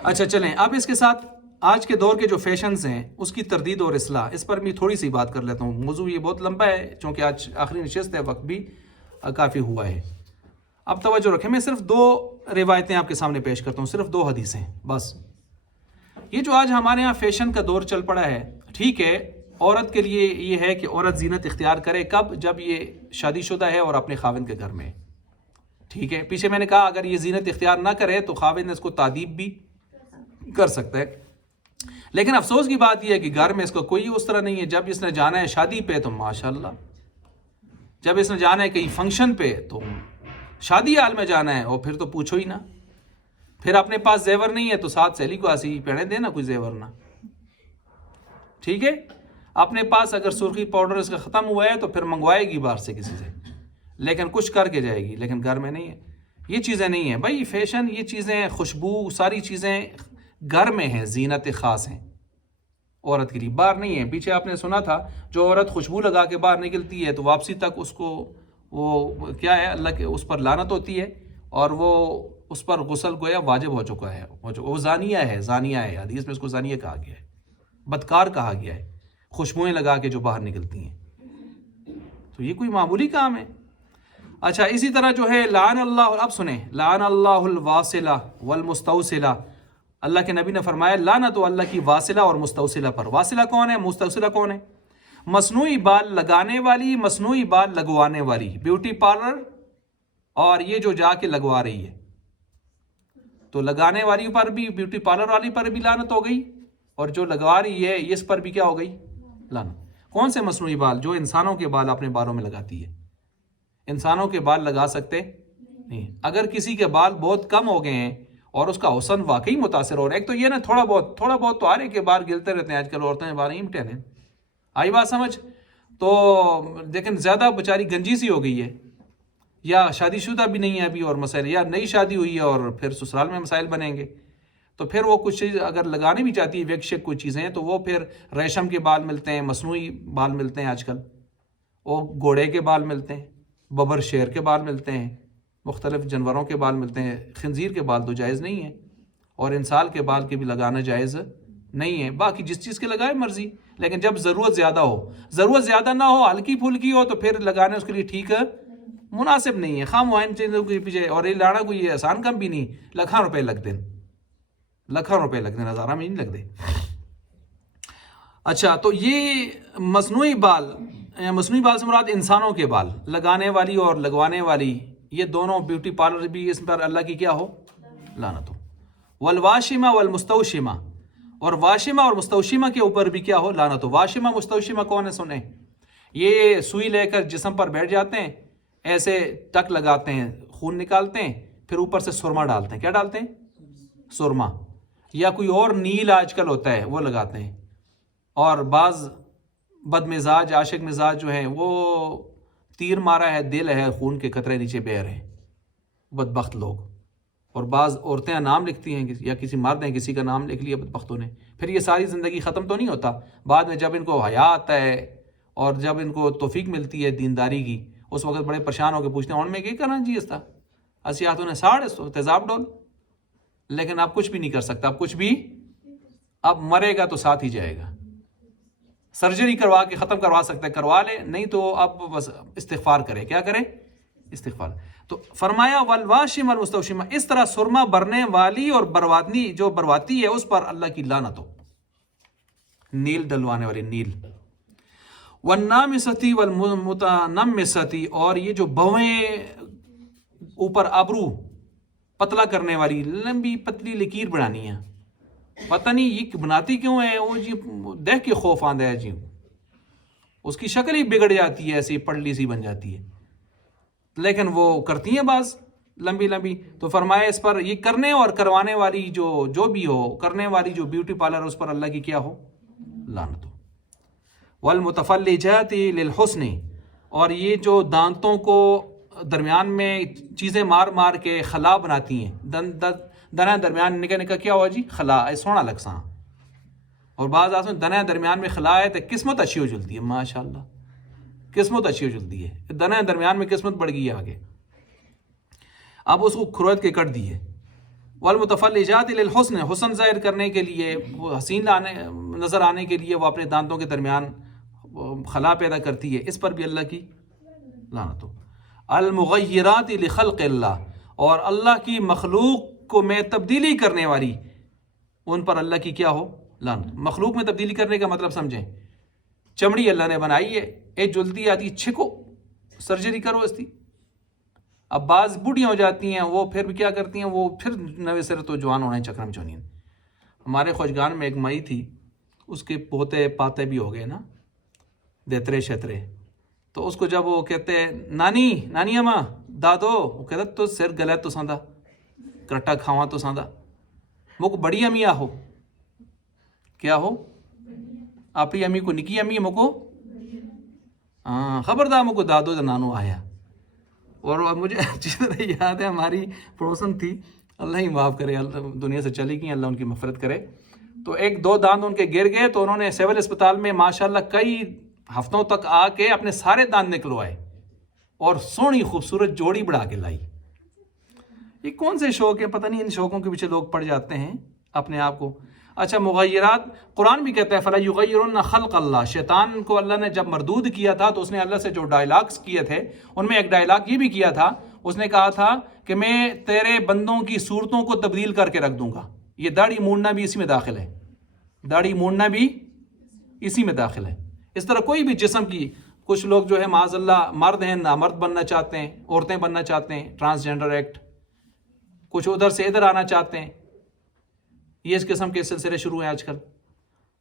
اچھا چلیں اب اس کے ساتھ آج کے دور کے جو فیشنز ہیں اس کی تردید اور اصلاح، اس پر بھی تھوڑی سی بات کر لیتا ہوں. موضوع یہ بہت لمبا ہے چونکہ آج آخری نشست ہے، وقت بھی کافی ہوا ہے. اب توجہ رکھیں، میں صرف 2 روایتیں آپ کے سامنے پیش کرتا ہوں، صرف 2 حدیثیں بس. یہ جو آج ہمارے ہاں فیشن کا دور چل پڑا ہے، ٹھیک ہے، عورت کے لیے یہ ہے کہ عورت زینت اختیار کرے کب؟ جب یہ شادی شدہ ہے اور اپنے خاوند کے گھر میں. ٹھیک ہے، پیچھے میں نے کہا اگر یہ زینت اختیار نہ کرے تو خاوند اس کو تعدیب بھی کر سکتا ہے. لیکن افسوس کی بات یہ ہے کہ گھر میں اس کو کوئی اس طرح نہیں ہے. جب اس نے جانا ہے شادی پہ تو ماشاءاللہ، جب اس نے جانا ہے کہیں فنکشن پہ تو شادی حال میں جانا ہے، اور پھر تو پوچھو ہی نہ. پھر اپنے پاس زیور نہیں ہے تو ساتھ سہیلی کو ایسی پہنے دے نا کوئی زیور نہ. ٹھیک ہے، اپنے پاس اگر سرخی پاؤڈر اس کا ختم ہوا ہے تو پھر منگوائے گی باہر سے کسی سے، لیکن کچھ کر کے جائے گی، لیکن گھر میں نہیں ہے. یہ چیزیں نہیں ہیں بھائی. فیشن، یہ چیزیں، خوشبو، ساری چیزیں گھر میں ہیں، زینت خاص ہیں عورت کے لیے، باہر نہیں ہے. پیچھے آپ نے سنا تھا جو عورت خوشبو لگا کے باہر نکلتی ہے تو واپسی تک اس کو وہ کیا ہے، اللہ کے اس پر لعنت ہوتی ہے، اور وہ اس پر غسل گویا واجب ہو چکا ہے. وہ زانیہ ہے، زانیہ ہے. حدیث میں اس کو زانیہ کہا گیا ہے، بدکار کہا گیا ہے، خوشبوئیں لگا کے جو باہر نکلتی ہیں. تو یہ کوئی معمولی کام ہے؟ اچھا اسی طرح جو ہے لعن اللہ، اب سنیں، لعن اللہ الواصلہ والمستوصلہ. اللہ کے نبی نے فرمایا لعنت اللہ کی واصلہ اور مستوصلہ پر. واصلہ کون ہے؟ مستوصلہ کون ہے؟ مصنوعی بال لگانے والی، مصنوعی بال لگوانے والی، بیوٹی پارلر، اور یہ جو جا کے لگوا رہی ہے. تو لگانے والی پر بھی، بیوٹی پارلر والی پر بھی لعنت ہو گئی، اور جو لگوا رہی ہے اس پر بھی کیا ہو گئی؟ لعنت. کون سے مصنوعی بال؟ جو انسانوں کے بال اپنے بالوں میں لگاتی ہے. انسانوں کے بال لگا سکتے نہیں. اگر کسی کے بال بہت کم ہو گئے ہیں اور اس کا حسن واقعی متاثر ہو رہا ہے، ایک تو یہ نا تھوڑا بہت تو آرے کے بال گلتے رہتے ہیں آج کل عورتیں، بال نہیں مٹے ہیں. آئی بات سمجھ؟ تو لیکن زیادہ بیچاری گنجی سی ہو گئی ہے، یا شادی شدہ بھی نہیں ہے ابھی اور مسائل، یا نئی شادی ہوئی ہے اور پھر سسرال میں مسائل بنیں گے، تو پھر وہ کچھ چیز اگر لگانے بھی چاہتی ہے ویک شیک کوئی چیزیں، تو وہ پھر ریشم کے بال ملتے ہیں، مصنوعی بال ملتے ہیں آج کل، وہ گھوڑے کے بال ملتے ہیں، ببر شیر کے بال ملتے ہیں، مختلف جانوروں کے بال ملتے ہیں. خنزیر کے بال تو جائز نہیں ہیں، اور انسان کے بال کے بھی لگانا جائز نہیں ہے. باقی جس چیز کے لگائے مرضی، لیکن جب ضرورت زیادہ ہو، ضرورت زیادہ نہ ہو، ہلکی پھلکی ہو، تو پھر لگانے اس کے لیے ٹھیک ہے، مناسب نہیں ہے. خام وائن چیزوں کے پیچھے، اور یہ لانا کوئی آسان کم بھی نہیں، لاکھاں روپے لگ دیں، لاکھاں روپے لگ دیں، ہزارہ میں نہیں لگ دیں. اچھا تو یہ مصنوعی بال، مصنوعی بال سے مراد انسانوں کے بال لگانے والی اور لگوانے والی، یہ دونوں بیوٹی پارلر بھی اس پر اللہ کی کیا ہو؟ لعنت ہو. والواشمہ والمستوشمہ، اور واشمہ اور مستوشمہ کے اوپر بھی کیا ہو؟ لعنت ہو. واشمہ مستوشمہ کون ہے؟ سنیں، یہ سوئی لے کر جسم پر بیٹھ جاتے ہیں، ایسے ٹک لگاتے ہیں، خون نکالتے ہیں، پھر اوپر سے سرما ڈالتے ہیں. کیا ڈالتے ہیں؟ سرما، یا کوئی اور نیل آج کل ہوتا ہے وہ لگاتے ہیں. اور بعض بد مزاج، عاشق مزاج جو ہیں، وہ تیر مارا ہے، دل ہے، خون کے قطرے نیچے بہہ رہے ہیں، بدبخت لوگ. اور بعض عورتیں نام لکھتی ہیں، یا کسی مرد ہیں کسی کا نام لکھ لیا بدبختوں نے. پھر یہ ساری زندگی ختم تو نہیں ہوتا، بعد میں جب ان کو حیا آتا ہے اور جب ان کو توفیق ملتی ہے دینداری کی، اس وقت بڑے پریشان ہو کے پوچھتے ہیں ان میں کیا کرنا جی اس طرح اسیاتوں نے ساڑھ تیزاب ڈول. لیکن اب کچھ بھی نہیں کر سکتا، اب کچھ بھی، اب مرے گا تو ساتھ ہی جائے گا. سرجری کروا کے ختم کروا سکتا ہے، کروا لے، نہیں تو اب بس استغفار کرے. کیا کرے؟ استغفار. تو فرمایا والواشم والمستوشمہ، اس طرح سرما برنے والی اور برواتی، جو برواتی ہے اس پر اللہ کی لعنت ہو. نیل ڈلوانے والی، نیل. والنامصۃ والمتنمصۃ، اور یہ جو بویں اوپر ابرو پتلا کرنے والی، لمبی پتلی لکیر بنانی ہے، پتہ نہیں یہ بناتی کیوں ہے، وہ جی دیکھ کے خوف آندہ ہے جی، اس کی شکل ہی بگڑ جاتی ہے، ایسی پڑلی سی بن جاتی ہے، لیکن وہ کرتی ہیں بعض لمبی لمبی. تو فرمایا اس پر، یہ کرنے اور کروانے والی جو بھی ہو، کرنے والی جو بیوٹی پارلر، اس پر اللہ کی کیا ہو؟ لعنت ہو. والمتفلجات للحسن، اور یہ جو دانتوں کو درمیان میں چیزیں مار مار کے خلا بناتی ہیں، دنا درمیان نکا نکا کیا ہوا جی؟ خلا، اے سونا لگ ساں. اور بعض آدمی دنا درمیان میں خلا ہے تو قسمت اچھی ہو جلتی ہے، ماشاءاللہ قسمت اچھی ہو جلتی ہے، دنا درمیان میں قسمت بڑھ گئی ہے آگے. اب اس کو کھروت کے کٹ دیے، والمتفلجات للحسن، حسن ظاہر کرنے کے لیے، وہ حسین نظر آنے کے لیے وہ اپنے دانتوں کے درمیان خلا پیدا کرتی ہے، اس پر بھی اللہ کی لعنت ہو۔ المغیرات لخلق اللہ، اور اللہ کی مخلوق کو میں تبدیلی کرنے والی، ان پر اللہ کی کیا ہو؟ لعنت۔ مخلوق میں تبدیلی کرنے کا مطلب سمجھیں، چمڑی اللہ نے بنائی ہے، ایک جلدی آتی چھکو، سرجری کرو اس کی۔ اب بعض بوڑھیاں ہو جاتی ہیں، وہ پھر بھی کیا کرتی ہیں، وہ پھر نوے سر تو جوان ہونے چکر میں چونی ہیں۔ ہمارے خوشگان میں ایک مائی تھی، اس کے پوتے پاتے بھی ہو گئے نا، دیترے شترے، تو اس کو جب وہ کہتے ہیں نانی نانی اماں دادو، وہ کہتا تو سر گلے تو ساندا کٹا کھاواں تو ساندا، وہ کو بڑی امی آہو، کیا ہو؟ اپنی امی کو نکی امی مکو خبردار مکو دادو دا نانو آیا۔ اور مجھے اچھی طرح یاد ہے، ہماری پڑوسن تھی، اللہ ہی معاف کرے، اللہ دنیا سے چلی گئی، اللہ ان کی مغفرت کرے، تو ایک دو داند ان کے گر گئے، تو انہوں نے سول اسپتال میں ماشاءاللہ کئی ہفتوں تک آ کے اپنے سارے داند نکلوائے اور سونی خوبصورت جوڑی بڑھا کے لائی۔ یہ کون سے شوق ہیں، پتہ نہیں ان شوقوں کے پیچھے لوگ پڑ جاتے ہیں اپنے آپ کو۔ اچھا مغیرات، قرآن بھی کہتا ہے فَلَا يُغَيِّرُنَّ خَلْقَ اللَّهِ، شیطان کو اللہ نے جب مردود کیا تھا تو اس نے اللہ سے جو ڈائلاگس کیے تھے ان میں ایک ڈائلاگ یہ بھی کیا تھا، اس نے کہا تھا کہ میں تیرے بندوں کی صورتوں کو تبدیل کر کے رکھ دوں گا۔ یہ داڑھی مونڈنا بھی اسی میں داخل ہے، داڑھی مونڈنا بھی اسی میں داخل ہے۔ اس طرح کوئی بھی جسم کی، کچھ لوگ جو ہے معاذ اللہ مرد ہیں نامرد بننا چاہتے ہیں، عورتیں بننا چاہتے ہیں، ٹرانسجنڈر ایکٹ، کچھ ادھر سے ادھر آنا چاہتے ہیں، یہ اس قسم کے سلسلے شروع ہیں آج کل،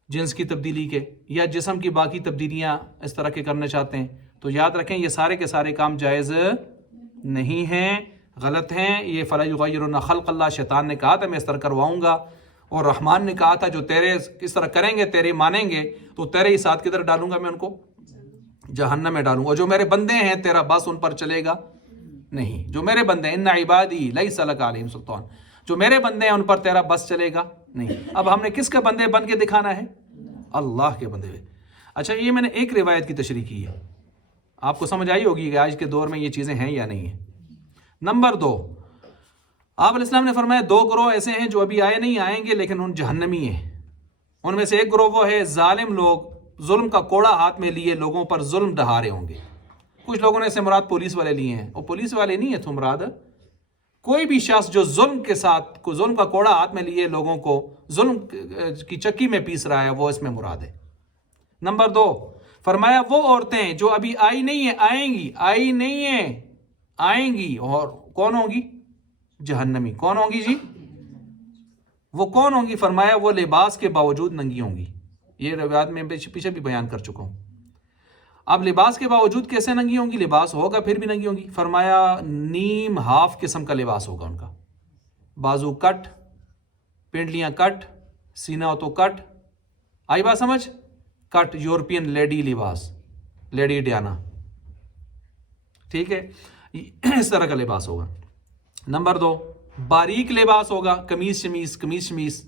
جنس کی تبدیلی کے یا جسم کی باقی تبدیلیاں اس طرح کے کرنا چاہتے ہیں، تو یاد رکھیں یہ سارے کے سارے کام جائز نہیں ہیں، غلط ہیں۔ یہ فَلَا يُغَيِّرُنَّ خَلْقَ اللَّهِ، شیطان نے کہا تھا میں اس طرح کرواؤں گا، اور رحمان نے کہا تھا جو تیرے اس طرح کریں گے، تیرے مانیں گے، تو تیرے ہی ساتھ کدھر ڈالوں گا، میں ان کو جہنم میں ڈالوں گا، اور جو میرے بندے ہیں تیرا بس ان پر چلے گا نہیں، جو میرے بندے ہیں، اِنَّ عِبَادِي لَيْسَ لَكَ عَلَيْهِمْ سُلْطَانٌ، جو میرے بندے ہیں ان پر تیرا بس چلے گا نہیں۔ اب ہم نے کس کے بندے بن کے دکھانا ہے؟ اللہ کے بندے۔ اچھا یہ میں نے ایک روایت کی تشریح کی ہے، آپ کو سمجھ آئی ہوگی کہ آج کے دور میں یہ چیزیں ہیں یا نہیں ہیں۔ نمبر 2، آپ علیہ السلام نے فرمایا 2 گروہ ایسے ہیں جو ابھی آئے نہیں، آئیں گے لیکن ان جہنمی ہیں۔ ان میں سے ایک گروہ وہ ہے ظالم لوگ، ظلم کا کوڑا ہاتھ میں لیے لوگوں پر ظلم ڈھا رہے ہوں گے۔ کچھ لوگوں نے اسے مراد پولیس والے لیے ہیں، اور پولیس والے نہیں ہیں تو مراد کوئی بھی شخص جو ظلم کے ساتھ ظلم کا کوڑا ہاتھ میں لیے لوگوں کو ظلم کی چکی میں پیس رہا ہے، وہ اس میں مراد ہے۔ نمبر 2، فرمایا وہ عورتیں جو ابھی آئی نہیں ہیں، آئیں گی، آئی نہیں ہیں، آئیں گی، اور کون ہوں گی؟ جہنمی۔ کون ہوں گی جی؟ وہ کون ہوں گی؟ فرمایا وہ لباس کے باوجود ننگی ہوں گی۔ یہ روایات میں پیچھے بھی بیان کر چکا ہوں۔ اب لباس کے باوجود کیسے ننگی ہوں گی؟ لباس ہوگا پھر بھی ننگی ہوں گی۔ فرمایا نیم ہاف قسم کا لباس ہوگا ان کا، بازو کٹ، پنڈلیاں کٹ، سینہ تو کٹ، آئی بات سمجھ؟ کٹ، یورپین لیڈی لباس، لیڈی ڈیانا، ٹھیک ہے، اس طرح کا لباس ہوگا۔ نمبر 2، باریک لباس ہوگا، قمیص شمیز، قمیص شمیز،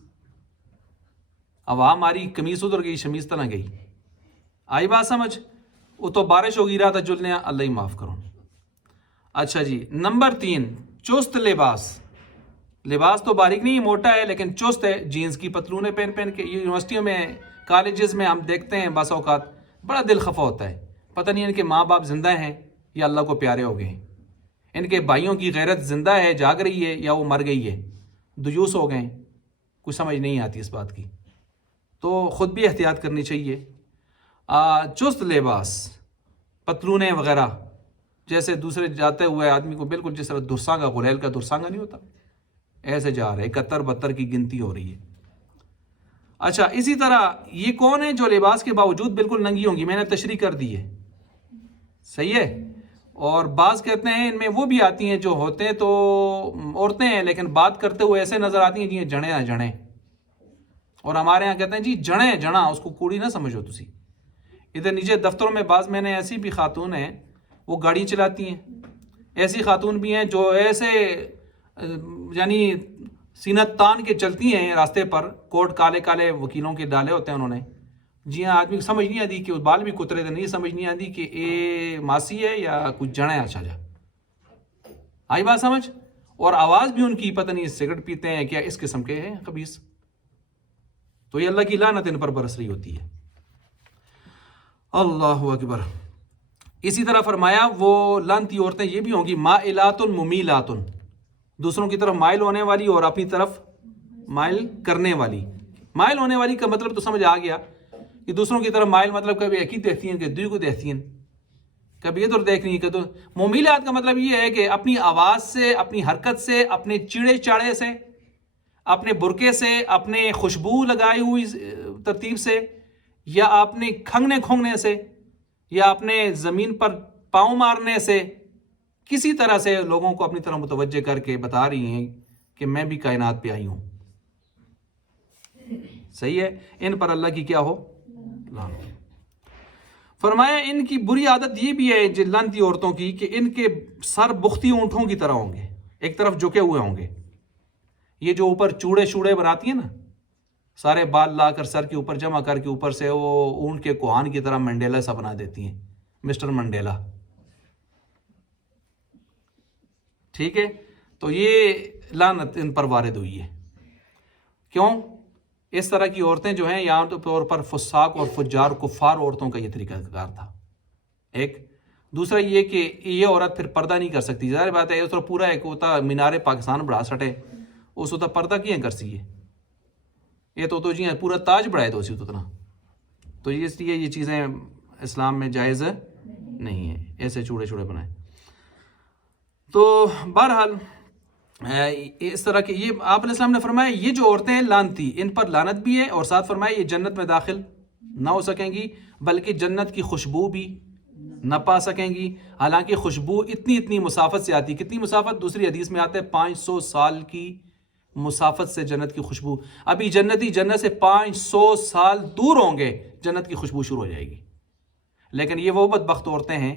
اب ہماری قمیص ادھر گئی، شمیز تو نہ گئی، آئی بات سمجھ؟ وہ تو بارش ہوگی رہا تھا جلنے، اللہ ہی معاف کرو۔ اچھا جی، نمبر 3، چست لباس، لباس تو باریک نہیں موٹا ہے لیکن چست ہے، جینز کی پتلونیں پہن پہن کے۔ یونیورسٹیوں میں، کالجز میں ہم دیکھتے ہیں بعض اوقات بڑا دل خفا ہوتا ہے، پتہ نہیں ان کے ماں باپ زندہ ہیں یا اللہ کو پیارے ہو گئے ہیں، ان کے بھائیوں کی غیرت زندہ ہے، جاگ رہی ہے، یا وہ مر گئی ہے، دیوس ہو گئے، کچھ سمجھ نہیں آتی اس بات کی، تو خود بھی احتیاط کرنی چاہیے۔ چست لباس، پتلونیں وغیرہ، جیسے دوسرے جاتے ہوئے آدمی کو بالکل جس طرح درسانگا، غلیل کا درسانگا نہیں ہوتا، ایسے جا رہے، 71 72 کی گنتی ہو رہی ہے۔ اچھا اسی طرح یہ کون ہے جو لباس کے باوجود بالکل ننگی ہوں گی؟ میں نے تشریح کر دی ہے، صحیح ہے۔ اور بعض کہتے ہیں ان میں وہ بھی آتی ہیں جو ہوتے ہیں تو عورتیں ہیں لیکن بات کرتے ہوئے ایسے نظر آتی ہیں جی جڑیں نہ جڑیں، اور ہمارے ہاں کہتے ہیں جی جڑیں جڑا، اس کو کوڑی نہ سمجھو تسی۔ ادھر نیچے دفتروں میں بعض میں نے ایسی بھی خاتون ہیں وہ گاڑی چلاتی ہیں، ایسی خاتون بھی ہیں جو ایسے یعنی سینت تان کے چلتی ہیں راستے پر، کوٹ کالے کالے وکیلوں کے ڈالے ہوتے ہیں انہوں نے، جی ہاں، آدمی کو سمجھ نہیں آتی کہ بال بھی کترے تھے، نہیں سمجھ نہیں آتی کہ اے ماسی ہے یا کچھ جڑیں، اچھا جا، آئی بات سمجھ؟ اور آواز بھی ان کی پتہ نہیں سگریٹ پیتے ہیں کیا اس قسم کے ہیں خبیث. تو یہ اللہ کی لعنت ان پر برس رہی ہوتی ہے. اللہ اکبر. اسی طرح فرمایا وہ لعنتی عورتیں یہ بھی ہوں گی مائلات ممیلات، دوسروں کی طرف مائل ہونے والی اور اپنی طرف مائل کرنے والی. مائل ہونے والی کا مطلب تو سمجھ آ گیا کہ دوسروں کی طرف مائل مطلب کبھی ایک ہی دیکھتی ہیں کہ دوئی کو دیکھتی ہیں، کبھی ادھر دیکھ رہی ہیں کہ تو. ممیلات کا مطلب یہ ہے کہ اپنی آواز سے، اپنی حرکت سے، اپنے چیڑے چاڑے سے، اپنے برقعے سے، اپنے خوشبو لگائی ہوئی ترتیب سے، یا اپنے کھنگنے کھونگنے سے، یا اپنے زمین پر پاؤں مارنے سے، کسی طرح سے لوگوں کو اپنی طرف متوجہ کر کے بتا رہی ہیں کہ میں بھی کائنات پہ آئی ہوں. صحیح ہے. ان پر اللہ کی کیا ہو لعنت. فرمایا ان کی بری عادت یہ بھی ہے لعنتی عورتوں کی کہ ان کے سر بختی اونٹوں کی طرح ہوں گے، ایک طرف جھکے ہوئے ہوں گے. یہ جو اوپر چوڑے شوڑے بناتی ہیں نا، سارے بال لا کر سر کے اوپر جمع کر کے اوپر سے وہ اونٹ کے کوہان کی طرح منڈیلا سا بنا دیتی ہیں، مسٹر منڈیلا. ٹھیک ہے. تو یہ لعنت ان پر وارد ہوئی ہے. کیوں؟ اس طرح کی عورتیں جو ہیں یہاں طور پر فساق اور فجار کفار عورتوں کا یہ طریقہ کار تھا. ایک دوسرا یہ کہ یہ عورت پھر پردہ نہیں کر سکتی. ظاہر بات ہے اس طرح پورا ایک ہوتا مینار پاکستان بڑھا سٹے اس ہوتا پردہ کیوں کر سی ہے یہ تو جی پورا تاج بڑھائے تو اسی اتنا. تو اس لیے یہ چیزیں اسلام میں جائز نہیں ہیں، ایسے چوڑے چوڑے بنائے. تو بہرحال اس طرح کے یہ آپ علیہ السلام نے فرمایا یہ جو عورتیں ہیں لعنتی، ان پر لعنت بھی ہے، اور ساتھ فرمایا یہ جنت میں داخل نہ ہو سکیں گی، بلکہ جنت کی خوشبو بھی نہ پا سکیں گی. حالانکہ خوشبو اتنی مسافت سے آتی. کتنی مسافت؟ دوسری حدیث میں آتا ہے 500 سال کی مسافت سے جنت کی خوشبو. ابھی جنتی جنت سے 500 سال دور ہوں گے، جنت کی خوشبو شروع ہو جائے گی. لیکن یہ وہ بدبخت عورتیں ہیں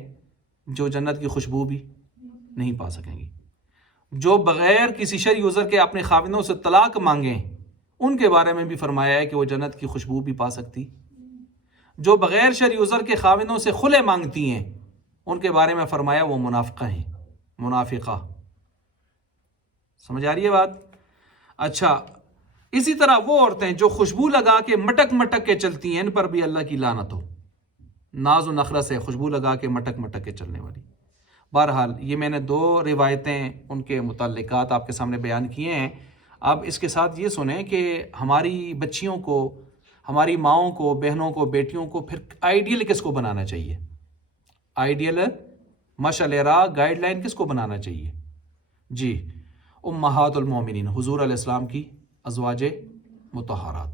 جو جنت کی خوشبو بھی نہیں پا سکیں گی. جو بغیر کسی شرعی عذر کے اپنے خاوندوں سے طلاق مانگیں، ان کے بارے میں بھی فرمایا ہے کہ وہ جنت کی خوشبو بھی پا سکتی. جو بغیر شرعی عذر کے خاوندوں سے خلع مانگتی ہیں، ان کے بارے میں فرمایا وہ منافقہ ہیں، منافقہ. سمجھ آ رہی ہے بات؟ اچھا. اسی طرح وہ عورتیں جو خوشبو لگا کے مٹک مٹک کے چلتی ہیں، ان پر بھی اللہ کی لعنت ہو. ناز و نخرت سے خوشبو لگا کے مٹک مٹک کے چلنے والی. بہرحال یہ میں نے 2 روایتیں ان کے متعلقات آپ کے سامنے بیان کیے ہیں. اب اس کے ساتھ یہ سنیں کہ ہماری بچیوں کو، ہماری ماؤں کو، بہنوں کو، بیٹیوں کو پھر آئیڈیل کس کو بنانا چاہیے؟ آئیڈیل مشعل راہ گائیڈ لائن کس کو بنانا چاہیے؟ جی امہات المومنین، حضور علیہ السلام کی ازواج مطہرات.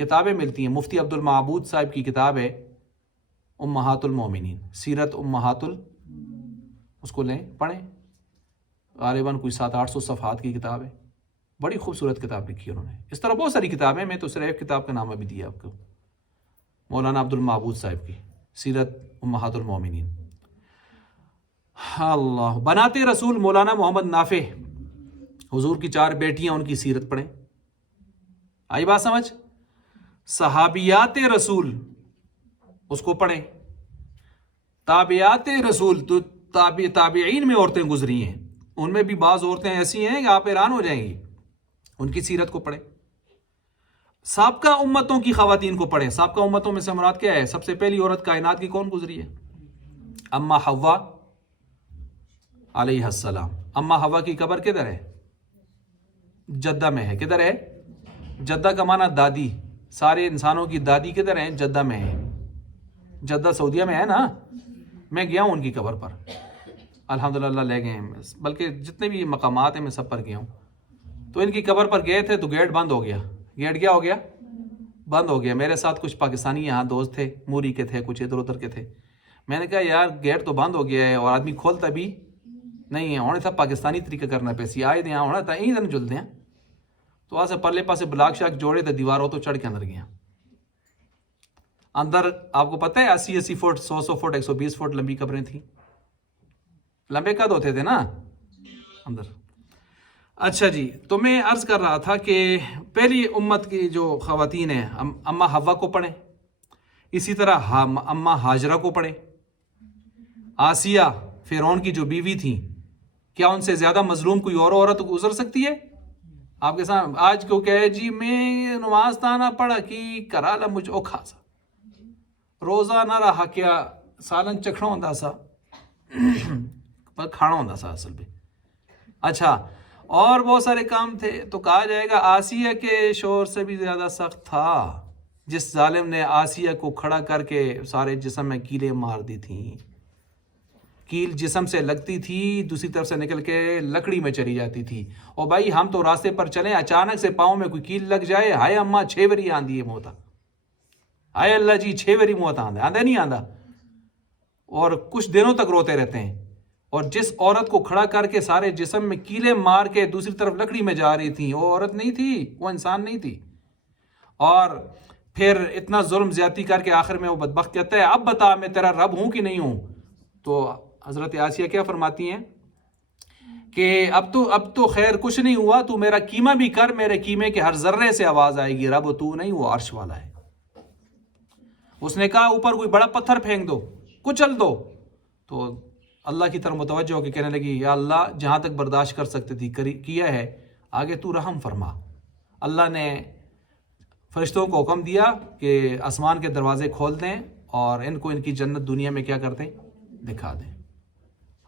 کتابیں ملتی ہیں. مفتی عبد المعبود صاحب کی کتاب ہے امہات المومنین، سیرت امہات اس کو لیں پڑھیں. غالباً کوئی 700-800 صفحات کی کتاب ہے. بڑی خوبصورت کتاب لکھی ہے انہوں نے. اس طرح بہت ساری کتابیں، میں تو صرف ایک کتاب کا نام ابھی دیا آپ کو، مولانا عبد المعبود صاحب کی سیرت امہات المومنین. اللہ. بناتے رسول مولانا محمد نافع، حضور کی 4 بیٹیاں، ان کی سیرت پڑھیں. آئی بات سمجھ؟ صحابیات رسول اس کو پڑھیں. تابعات رسول تو تابعین میں عورتیں گزری ہیں، ان میں بھی بعض عورتیں ایسی ہیں کہ آپ حیران ہو جائیں گی. ان کی سیرت کو پڑھیں. سابقہ امتوں کی خواتین کو پڑھیں. سابقہ امتوں میں سے مراد کیا ہے؟ سب سے پہلی عورت کائنات کی کون گزری ہے؟ اما حوا علیہ السلام. اما حوا کی قبر کدھر ہے؟ جدہ میں ہے. کدھر ہے؟ جدہ کا معنی دادی. سارے انسانوں کی دادی کدھر ہیں؟ جدہ میں ہے. جدہ سعودیہ میں ہے نا. میں گیا ہوں ان کی قبر پر، الحمدللہ لے گئے ہیں، بلکہ جتنے بھی مقامات ہیں میں سب پر گیا ہوں. تو ان کی قبر پر گئے تھے تو گیٹ بند ہو گیا. گیٹ کیا ہو گیا؟ بند ہو گیا. میرے ساتھ کچھ پاکستانی یہاں دوست تھے، موری کے تھے، کچھ ادھر ادھر کے تھے. میں نے کہا یار گیٹ تو بند ہو گیا ہے اور آدمی کھولتا بھی نہیں ہے. ہونے تھا پاکستانی طریقہ کرنا پیسی آئے دیں ہونا تھا یہیں دن جلتے ہیں. تو آج سے پرلے پاسے بلاک شاک جوڑے تھے، دیواروں تو چڑھ کے اندر گیا. اندر آپ کو پتہ ہے 80 فٹ 100 فٹ 120 فٹ لمبی قبریں تھیں. لمبے قد ہوتے تھے نا اندر. اچھا جی. تو میں عرض کر رہا تھا کہ پہلی امت کی جو خواتین ہیں، اما حوا کو پڑھیں. اسی طرح اما ہاجرہ کو پڑھیں. آسیہ فرعون کی جو بیوی تھیں، کیا ان سے زیادہ مظلوم کوئی اور عورت گزر سکتی ہے آپ کے سامنے؟ آج کو کہے جی میں نماز تانا پڑھا کی کرا لا مجھ او خاصا روزہ نہ رہا کیا سالن چکھنا ہوتا سا پر کھانا ہوتا سا اصل میں. اچھا اور بہت سارے کام تھے تو کہا جائے گا آسیہ کے شوہر سے بھی زیادہ سخت تھا جس ظالم نے آسیہ کو کھڑا کر کے سارے جسم میں کیلیں مار دی تھیں. کیل جسم سے لگتی تھی دوسری طرف سے نکل کے لکڑی میں چلی جاتی تھی. اور بھائی ہم تو راستے پر چلیں اچانک سے پاؤں میں کوئی کیل لگ جائے ہائے اماں 6 وری آندھی ہے موتا ہائے اللہ جی 6 وری موت آندھا نہیں آندھا اور کچھ دنوں تک روتے رہتے ہیں. اور جس عورت کو کھڑا کر کے سارے جسم میں کیلیں مار کے دوسری طرف لکڑی میں جا رہی تھی وہ عورت نہیں تھی وہ انسان نہیں تھی. اور پھر اتنا ظلم زیادتی کر کے آخر میں وہ بدبخت کہتا ہے اب بتا میں تیرا رب ہوں کہ نہیں ہوں. تو حضرت آسیہ کیا فرماتی ہیں کہ اب تو خیر کچھ نہیں ہوا تو میرا کیمہ بھی کر میرے کیمے کے ہر ذرے سے آواز آئے گی رب تو نہیں وہ عرش والا ہے. اس نے کہا اوپر کوئی بڑا پتھر پھینک دو کچل دو. تو اللہ کی طرف متوجہ ہو کے کہنے لگی یا اللہ جہاں تک برداشت کر سکتے تھی کیا ہے آگے تو رحم فرما. اللہ نے فرشتوں کو حکم دیا کہ آسمان کے دروازے کھول دیں اور ان کو ان کی جنت دنیا میں کیا کرتے دکھا دیں.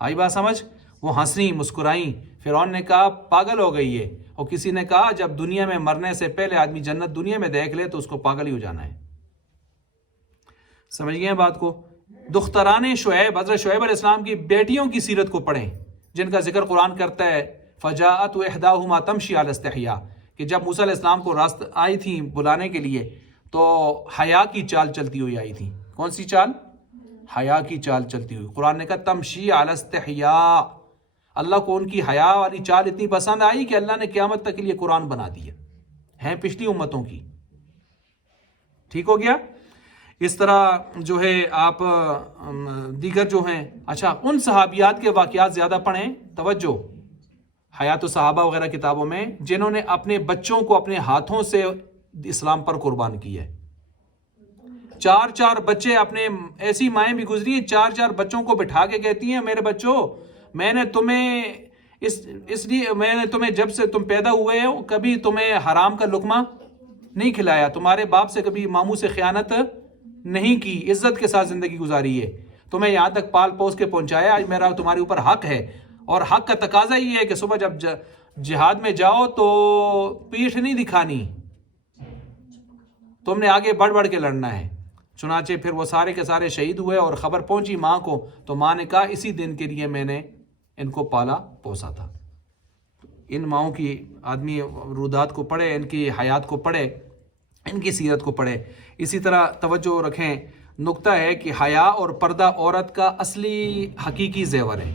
آئی بات سمجھ؟ وہ ہنسی مسکرائیں. فرعون نے کہا پاگل ہو گئی ہے اور کسی نے کہا جب دنیا میں مرنے سے پہلے آدمی جنت دنیا میں دیکھ لے تو اس کو پاگل ہی ہو جانا ہے. سمجھ گئے بات کو؟ دختران شعیب حضرت شعیب علیہ السلام کی بیٹیوں کی سیرت کو پڑھیں جن کا ذکر قرآن کرتا ہے فجاءت احداہما تمشی علی استحیاء کہ جب موسیٰ علیہ السلام کو راست آئی تھیں بلانے کے لیے تو حیا کی چال چلتی ہوئی آئی تھیں. کون سی چال؟ حیا کی چال چلتی ہوئی. قرآن نے کہا تمشی علی استحیاء. اللہ کو ان کی حیا والی چال اتنی پسند آئی کہ اللہ نے قیامت تک کے لیے قرآن بنا دیا ہیں پچھلی امتوں کی. ٹھیک ہو گیا؟ اس طرح جو ہے آپ دیگر جو ہیں اچھا ان صحابیات کے واقعات زیادہ پڑھیں توجہ حیات و صحابہ وغیرہ کتابوں میں جنہوں نے اپنے بچوں کو اپنے ہاتھوں سے اسلام پر قربان کیا ہے. 4 بچے اپنے ایسی مائیں بھی گزری ہیں 4 بچوں کو بٹھا کے کہتی ہیں میرے بچوں میں نے تمہیں اس لیے میں نے تمہیں جب سے تم پیدا ہوئے ہو کبھی تمہیں حرام کا لقمہ نہیں کھلایا تمہارے باپ سے کبھی ماموں سے خیانت نہیں کی عزت کے ساتھ زندگی گزاری ہے تمہیں یہاں تک پال پوس کے پہنچایا آج میرا تمہارے اوپر حق ہے. اور حق کا تقاضا یہ ہے کہ صبح جب جہاد میں جاؤ تو پیٹھ نہیں دکھانی تم نے آگے بڑھ کے لڑنا ہے. چنانچہ پھر وہ سارے کے سارے شہید ہوئے اور خبر پہنچی ماں کو تو ماں نے کہا اسی دن کے لیے میں نے ان کو پالا پوسا تھا. ان ماؤں کی آدمی رودات کو پڑھے ان کی حیات کو پڑھے ان کی سیرت کو پڑھے. اسی طرح توجہ رکھیں نقطہ ہے کہ حیا اور پردہ عورت کا اصلی حقیقی زیور ہے.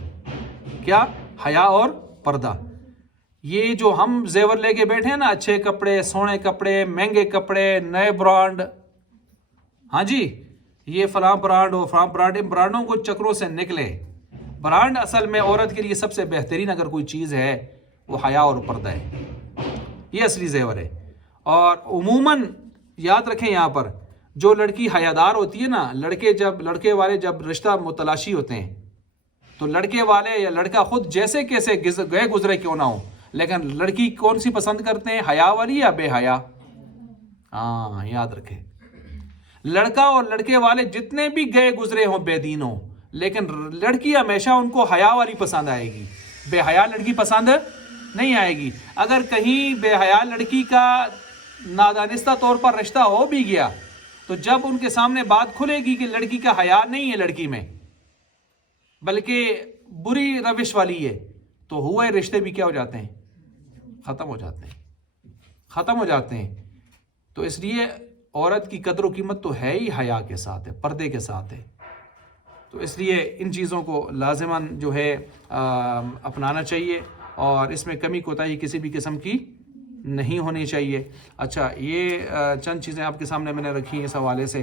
کیا؟ حیا اور پردہ. یہ جو ہم زیور لے کے بیٹھے ہیں نا اچھے کپڑے سونے کپڑے مہنگے کپڑے نئے برانڈ ہاں جی یہ فلاں برانڈ اور فلاں برانڈ ان برانڈوں کو چکروں سے نکلے. برانڈ اصل میں عورت کے لیے سب سے بہترین اگر کوئی چیز ہے وہ حیا اور پردہ ہے. یہ اصلی زیور ہے. اور عموماً یاد رکھیں یہاں پر جو لڑکی حیادار ہوتی ہے نا لڑکے والے جب رشتہ متلاشی ہوتے ہیں تو لڑکے والے یا لڑکا خود جیسے کیسے گئے گزرے کیوں نہ ہو لیکن لڑکی کون سی پسند کرتے ہیں حیا والی یا بے حیا؟ ہاں یاد رکھیں لڑکا اور لڑکے والے جتنے بھی گئے گزرے ہوں بے دین ہوں لیکن لڑکی ہمیشہ ان کو حیا والی پسند آئے گی بے حیا لڑکی پسند نہیں آئے گی. اگر کہیں بے حیا لڑکی کا نادانستہ طور پر رشتہ ہو بھی گیا تو جب ان کے سامنے بات کھلے گی کہ لڑکی کا حیا نہیں ہے لڑکی میں بلکہ بری روش والی ہے تو ہوئے رشتے بھی کیا ہو جاتے ہیں ختم ہو جاتے ہیں. تو اس لیے عورت کی قدر و قیمت تو ہے ہی حیا کے ساتھ ہے پردے کے ساتھ ہے. تو اس لیے ان چیزوں کو لازماً جو ہے اپنانا چاہیے اور اس میں کمی کوتاہی کسی بھی قسم کی نہیں ہونی چاہیے. اچھا یہ چند چیزیں آپ کے سامنے میں نے رکھی ہیں اس حوالے سے.